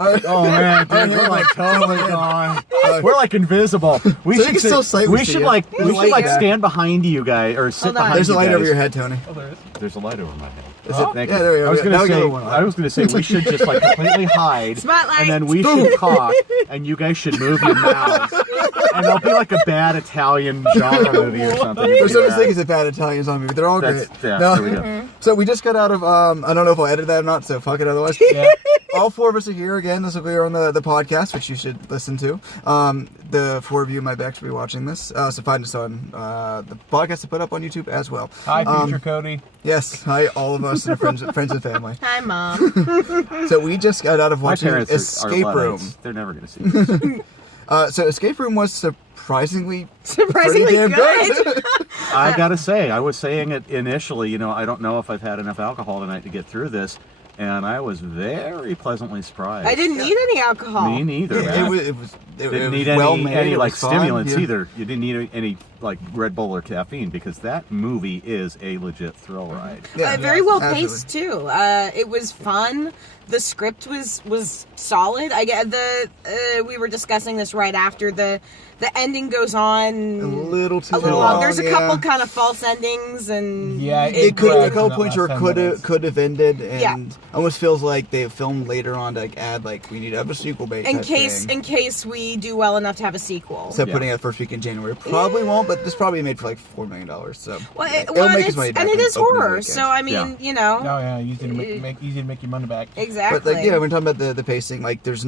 Oh man, dude, we're like totally gone. We're like invisible. We should stand behind you guys or sit behind you guys. There's a light over your head, Tony. Oh, there is. There's a light over my head. Thank you. There we go. I was gonna say we should just like completely hide, Spotlight. and then we should talk, and you guys should move your mouths, and it'll be like a bad Italian genre movie or something. There's no such thing as a bad Italian zombie movie. They're all great. Yeah, there we go. So we just got out of, I don't know if I'll edit that or not, so fuck it otherwise. Yeah. All four of us are here again. This will be on the podcast, which you should listen to. The four of you might actually be watching this, so find us on the podcast to put up on YouTube as well. Hi, future Cody. Yes, hi, all of us and friends and family. Hi, Mom. So we just got out of watching Escape Room. They're never going to see this. So Escape Room was surprisingly good. I gotta say, I was saying it initially, I don't know if I've had enough alcohol tonight to get through this, and I was very pleasantly surprised. I didn't need any alcohol. Me neither. It didn't need any like stimulants either. You didn't need any like Red Bull or caffeine because that movie is a legit thrill ride. Very well paced too. It was fun. The script was solid. I get we were discussing this right after the ending goes on a little too long. There's a couple kind of false endings, and it could a couple points where it could have ended, and almost feels like they filmed later on to add we need to have a sequel bait in case we do well enough to have a sequel. So putting it first week in January probably won't, but this probably made for $4 million. So it'll make its money back, and it is horror. So I mean, easy to make your money back. Exactly. But we're talking about the pacing. There's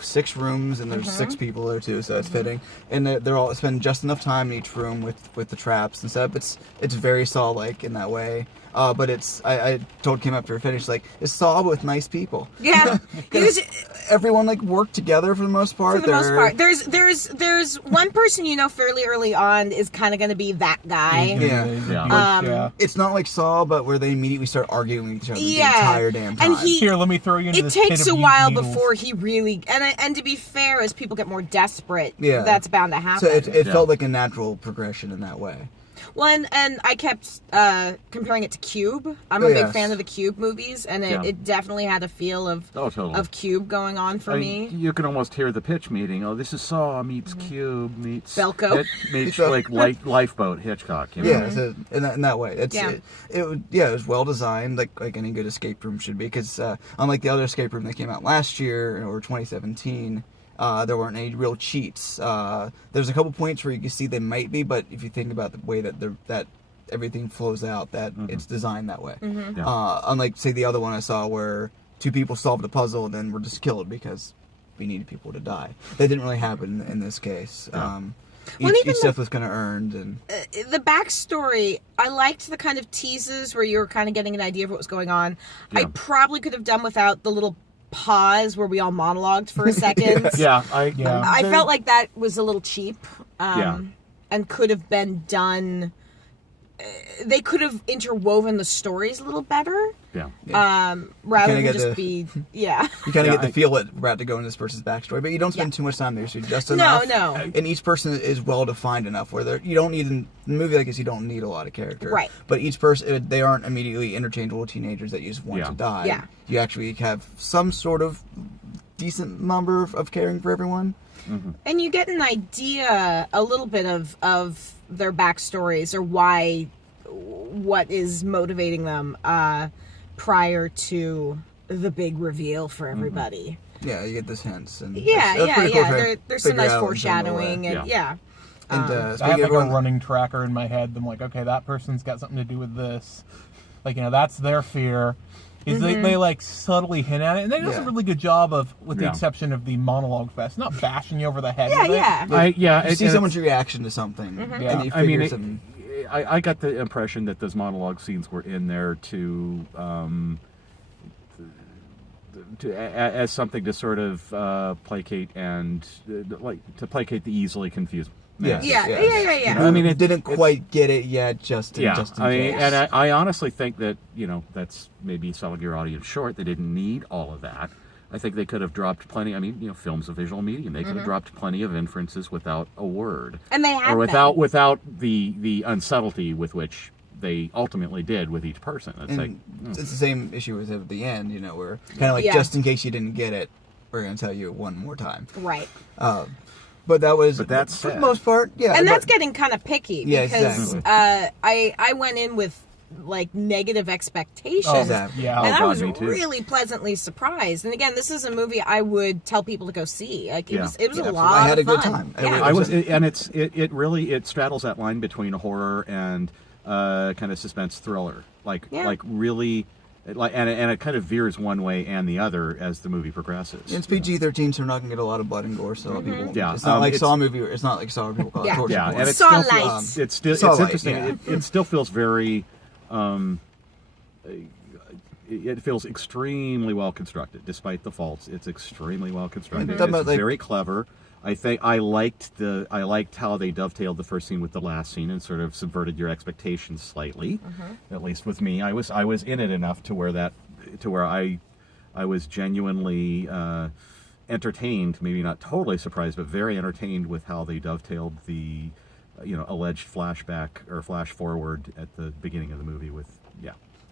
6 rooms and there's 6 people there too, so it's fitting. And they're all spending just enough time in each room with the traps and stuff. It's very Saw-like in that way. But I told Kim after I finished, it's Saw with nice people. Yeah. Everyone worked together for the most part. For the most part. There's one person fairly early on is kind of going to be that guy. Yeah. It's not like Saw, but where they immediately start arguing with each other the entire damn time. And here, let me throw you into it this takes pit of a while needles. before he really and to be fair, as people get more desperate, that's bound to happen. So it felt like a natural progression in that way. Well, and I kept comparing it to Cube. I'm a big fan of the Cube movies, and it definitely had a feel of Cube going on for me. You can almost hear the pitch meeting. Oh, this is Saw meets Cube meets Belko meets Lifeboat Hitchcock. So in that way, it was well designed, like any good escape room should be. Because unlike the other escape room that came out last year or 2017. There weren't any real cheats. There's a couple points where you can see they might be, but if you think about the way that everything flows out, that it's designed that way. Unlike, say, the other one I saw where 2 people solved a puzzle and then were just killed because we needed people to die. That didn't really happen in this case. Each stuff was kind of earned. And the backstory, I liked the kind of teases where you were kind of getting an idea of what was going on. I probably could have done without the little pause where we all monologued for a second. I felt like that was a little cheap, and could have been done. They could have interwoven the stories a little better. Rather than just be. You kind of get the feel that we're about to go into this person's backstory, but you don't spend too much time there, so just enough. No. And each person is well defined enough where you don't need in a movie like this. You don't need a lot of character, right? But each person, they aren't immediately interchangeable teenagers that you just want to die. Yeah. You actually have some sort of decent number of caring for everyone. And you get an idea, a little bit of their backstories or what is motivating them prior to the big reveal for everybody. Yeah, you get those hints. And cool. There's some nice foreshadowing. And I have a running tracker in my head. I'm like, okay, that person's got something to do with this. That's their fear. Is they subtly hint at it, and they do a really good job of, with the exception of the monologue fest, not bashing you over the head. You see someone's reaction to something, and you figure something. I got the impression that those monologue scenes were in there to as something to sort of placate and to placate the easily confused. Yeah. I mean, it didn't quite get it yet. Just in case. And I honestly think that that's maybe selling your audience short. They didn't need all of that. I think they could have dropped plenty. I mean, film's a visual medium. They could have dropped plenty of inferences without a word, and they have, or without the unsubtlety with which they ultimately did with each person. It's like it's the same issue as at the end, where kind of like just in case you didn't get it, we're going to tell you one more time. Right. But that's for the most part, yeah. And that's getting kind of picky because exactly. I went in with like negative expectations. Oh, exactly. Yeah. And I was me too. really pleasantly surprised. And again, this is a movie I would tell people to go see. Like it was a absolutely. lot I had a of fun. good time. Yeah. I was, and it really straddles that line between a horror and kind of suspense thriller. Like really. And it kind of veers one way and the other as the movie progresses. It's PG-13, so we're not gonna get a lot of blood and gore. So people, it's not like Saw movie. It's not like Saw where people call it torture porn. And it's Saw still lights. it's interesting. Yeah. It still feels very. It feels extremely well constructed, despite the faults. It's extremely well constructed. It's very clever. I think I liked how they dovetailed the first scene with the last scene and sort of subverted your expectations slightly. At least with me, I was in it enough to where I was genuinely entertained, maybe not totally surprised, but very entertained with how they dovetailed the alleged flashback or flash forward at the beginning of the movie with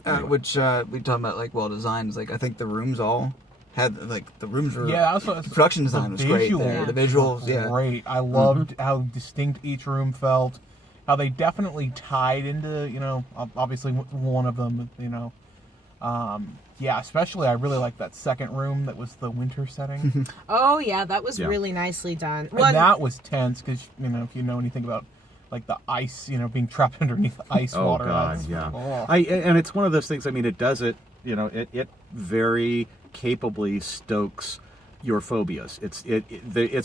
anyway. Which we talked about like well designed. Like I think the rooms all had like the rooms were Also, the production design was great there. The visuals great. I loved how distinct each room felt, how they definitely tied into obviously one of them especially I really liked that second room that was the winter setting. Oh yeah, that was really nicely done. And that was tense because if you know anything about like the ice, being trapped underneath the ice water. God, and it's one of those things. I mean, it does it. It very capably stokes your phobias. It's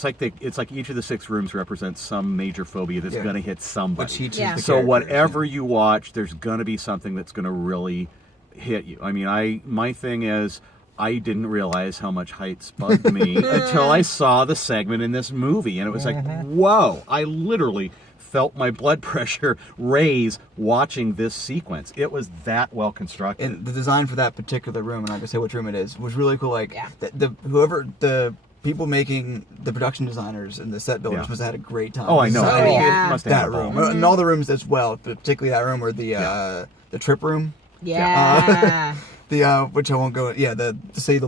like each of the 6 rooms represents some major phobia that's going to hit somebody. Which teaches the so whatever you watch, there's going to be something that's going to really hit you. I mean, my thing is, I didn't realize how much heights bugged me until I saw the segment in this movie, and it was like, whoa! I literally felt my blood pressure raise watching this sequence. It was that well constructed. And the design for that particular room, and I can say which room it is, was really cool. Like the people making the production designers and the set builders must have had a great time. Oh, I know. That room and all the rooms as well, but particularly that room or the trip room. Yeah. Which I won't go. Yeah, the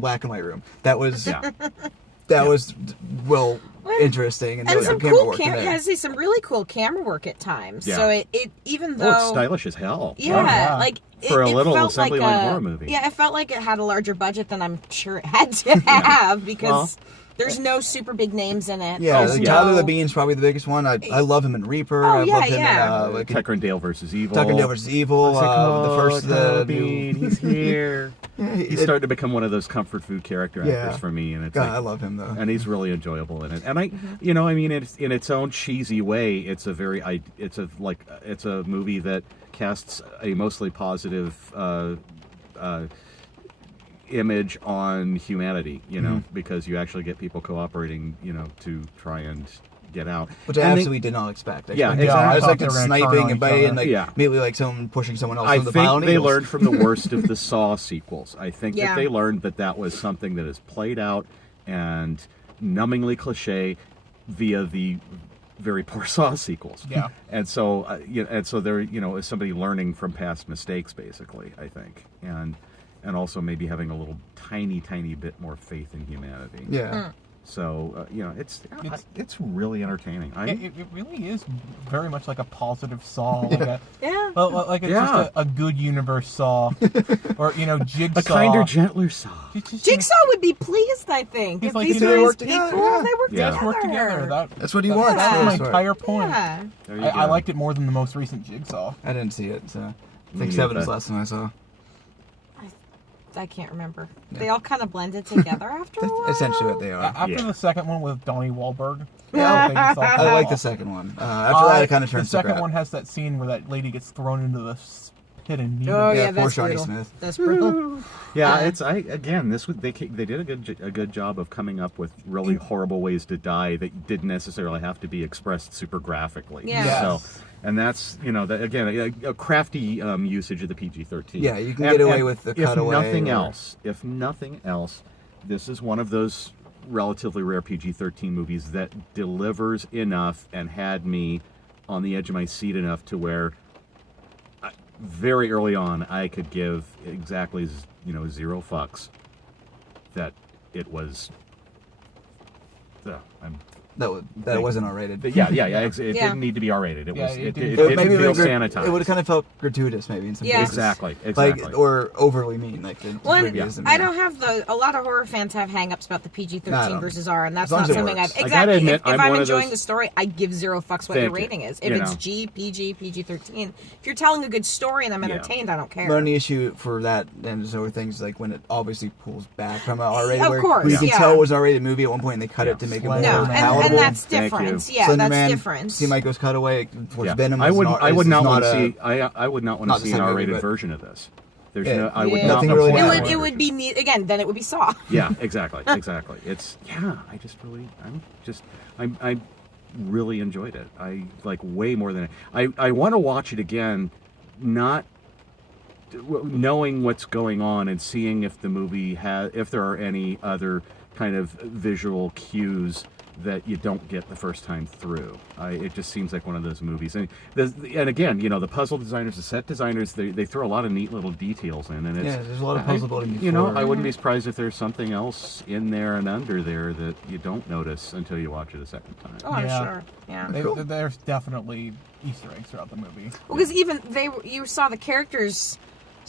black and white room. That was that was well interesting and some cool some really cool camera work at times. Yeah. So it even though it's stylish as hell. Yeah, like for a little felt assembly like line horror movie. Yeah, it felt like it had a larger budget than I'm sure it had to have because there's no super big names in it. Yeah, Tyler the Bean's probably the biggest one. I love him in Reaper. Oh, I've loved him in Tucker and Dale versus Evil. Tucker and Dale versus Evil. The first the Bean, he's here. He's starting to become one of those comfort food character actors for me, and it's I love him though, and he's really enjoyable in it. And it's in its own cheesy way, it's a movie that casts a mostly positive image on humanity, because you actually get people cooperating, to try and get out. Which I absolutely did not expect. Exactly. I was like sniping and biting and immediately like someone pushing someone else into the pile. I think they learned from the worst of the Saw sequels. I think that they learned that was something that is played out and numbingly cliche via the very poor Saw sequels. Yeah. And so they're, as somebody learning from past mistakes, basically, I think. And also maybe having a little tiny bit more faith in humanity. Yeah. So it's really entertaining. It really is very much like a positive Saw, like it's just a good universe Saw, or Jigsaw, a kinder, gentler Saw. Jigsaw would be pleased, I think, if these they work together. They work together. That's what he wants. That's my entire point. Yeah. I liked it more than the most recent Jigsaw. I didn't see it, so I think 7 is the last time I saw. I can't remember. Yeah. They all kind of blended together after a while. Essentially what they are. After the second one with Donnie Wahlberg. I like the second one. After that, it kind of turns to crap. The second one has that scene where that lady gets thrown into the pit and needle. Oh yeah, poor that's brutal. Smith. That's brutal. Yeah, they did a good job of coming up with really horrible ways to die that didn't necessarily have to be expressed super graphically. Yeah. Yes. So, and that's a crafty usage of the PG-13. Yeah, you can get away with the cutaway. If nothing else, this is one of those relatively rare PG-13 movies that delivers enough and had me on the edge of my seat enough to where very early on, I could give exactly, 0 fucks that it was. That wasn't R-rated. But yeah. It didn't need to be R-rated. It didn't feel sanitized. It would have kind of felt gratuitous, maybe in some cases. Exactly. Or overly mean, like the I don't have a lot of horror fans have hang-ups about the PG-13 versus R, and that's not something I've... Exactly. I gotta admit, if I'm enjoying the story, I give 0 fucks what your rating is. If it's G, PG, PG-13, if you're telling a good story and I'm entertained, I don't care. The only issue for that, and there's other things, like when it obviously pulls back from an R-rated, of course, where you can tell it was an R-rated movie at one point, and they cut it to make it more palatable. And that's different. Yeah, that's different. See Michael's cutaway towards Venom. I would not want to see an R-rated version of this. There's I would not. It would be again. Then it would be Saw. Yeah, exactly. It's I really enjoyed it. I like way more than I want to watch it again, not knowing what's going on and seeing if the movie if there are any other kind of visual cues that you don't get the first time through. It just seems like one of those movies. And again, the puzzle designers, the set designers, they throw a lot of neat little details in. And there's a lot of puzzle building before. I wouldn't be surprised if there's something else in there and under there that you don't notice until you watch it a second time. Oh, I'm sure. Yeah. There's definitely Easter eggs throughout the movie. Well, because even you saw the characters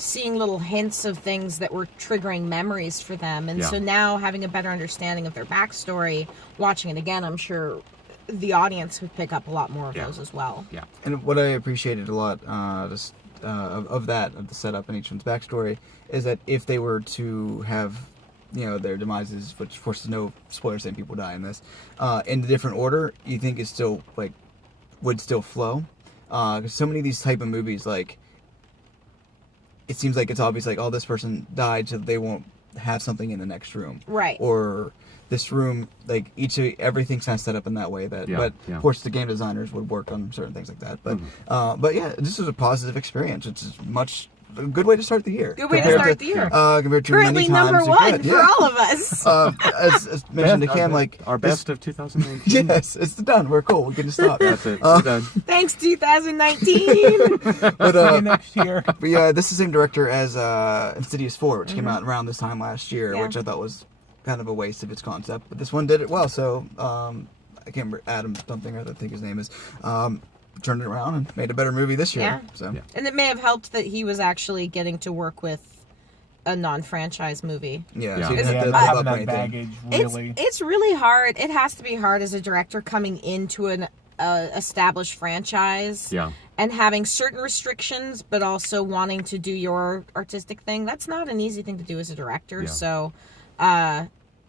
seeing little hints of things that were triggering memories for them. And so now having a better understanding of their backstory, watching it again, I'm sure the audience would pick up a lot more of those as well. Yeah. And what I appreciated a lot of the setup in each one's backstory is that if they were to have their demises, which of course there's no spoilers saying people die in this, in a different order, you think it's still would still flow. Because so many of these type of movies, it seems like it's obvious, this person died, so they won't have something in the next room, right? Or this room, everything's kind of set up in that way. But of course, the game designers would work on certain things like that. But this was a positive experience. It's a good way to start the year. Good way to start the year. Compared to currently many times number one for all of us. As mentioned to Cam, our best of 2019. Yes, it's done. We're cool. We can just stop. That's it. We're done. Thanks, 2019. But see you next year. But yeah, this is the same director as Insidious 4, which came out around this time last year, which I thought was kind of a waste of its concept. But this one did it well. So I can't remember Adam something, I think his name is. Turned it around and made a better movie this year. Yeah. So. And it may have helped that he was actually getting to work with a non-franchise movie. Yeah. So having that baggage, really. It's really hard. It has to be hard as a director coming into an established franchise. Yeah. And having certain restrictions, but also wanting to do your artistic thing. That's not an easy thing to do as a director. Yeah. So,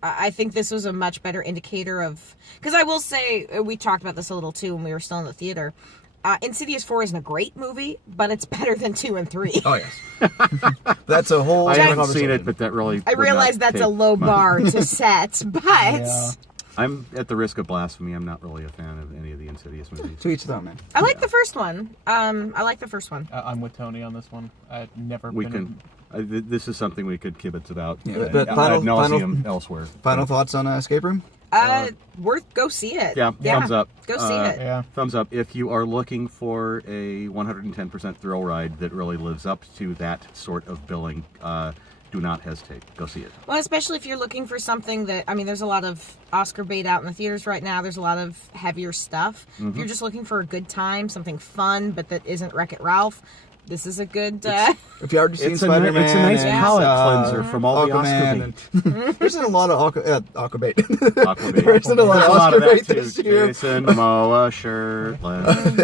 I think this was a much better indicator of... Because I will say, we talked about this a little too when we were still in the theater. Insidious 4 isn't a great movie, but it's better than 2 and 3. Oh, yes. That's a whole... I haven't seen it, but that really... I realize that's a low bar to set, but... Yeah. I'm at the risk of blasphemy. I'm not really a fan of any of the Insidious movies. To each their own, man. I like the first one. I'm with Tony on this one. I've never this is something we could kibitz about. Yeah, but final elsewhere. Final thoughts on Escape Room? Go see it. Yeah, thumbs up. Go see it. Yeah. Thumbs up. If you are looking for a 110% thrill ride that really lives up to that sort of billing, do not hesitate. Go see it. Well, especially if you're looking for something that, there's a lot of Oscar bait out in the theaters right now. There's a lot of heavier stuff. If you're just looking for a good time, something fun, but that isn't Wreck-It Ralph, this is a good... if you already seen Spider-Man, it's a nice palate cleanser from all the Oscar bait. There isn't a lot of Aqua bait. There isn't a lot of Oscar bait this year. Jason Momoa shirtless.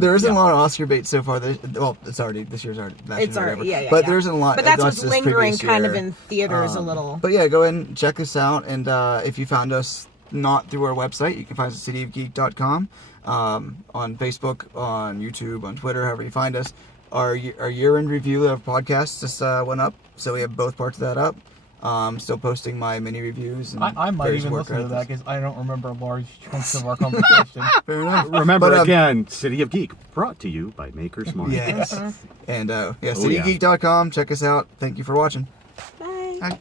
There isn't a lot of Oscar bait so far. This year's already. It's already, yeah. But there isn't a lot. But that's what's lingering kind of in theaters a little. But yeah, go ahead and check us out. And if you found us not through our website, you can find us at CityOfGeek.com, on Facebook, on YouTube, on Twitter, however you find us. Our year-end review of podcasts just went up, so we have both parts of that up. Still posting my mini reviews. And I might even listen to that because I don't remember large chunks of our conversation. Fair enough. Remember, again, City of Geek, brought to you by Maker's Mark. Yes. And CityOfGeek.com. Check us out. Thank you for watching. Bye. Bye.